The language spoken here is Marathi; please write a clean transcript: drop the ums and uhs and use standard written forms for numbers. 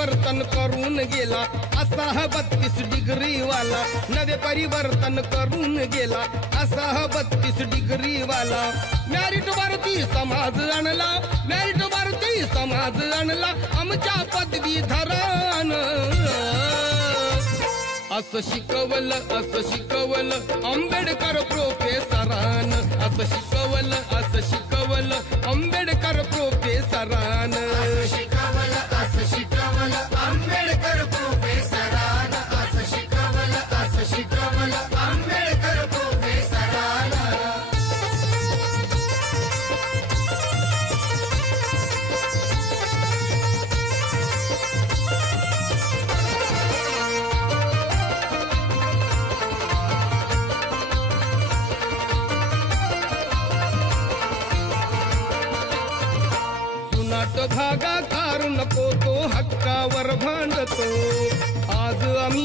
परिवर्तन करून गेला असा हा 32 डिग्री वाला, नवे परिवर्तन करून गेला असा हा 32 डिग्री वाला। मॅरिट वरती समाज आणला, मॅरिट वरती समाज आणला आमच्या पदवीधरान। असं शिकवलं आंबेडकर प्रोफेसरान, असं शिकवलं आंबेडकर प्रोफेसरान। असं शिकवलं आंबेडकर प्रोफेसरान, असं शिकवलं आंबेडकर प्रोफेसरान। जुनाट भागाकार नको तो हक्कावर भांडतो, आज आम्ही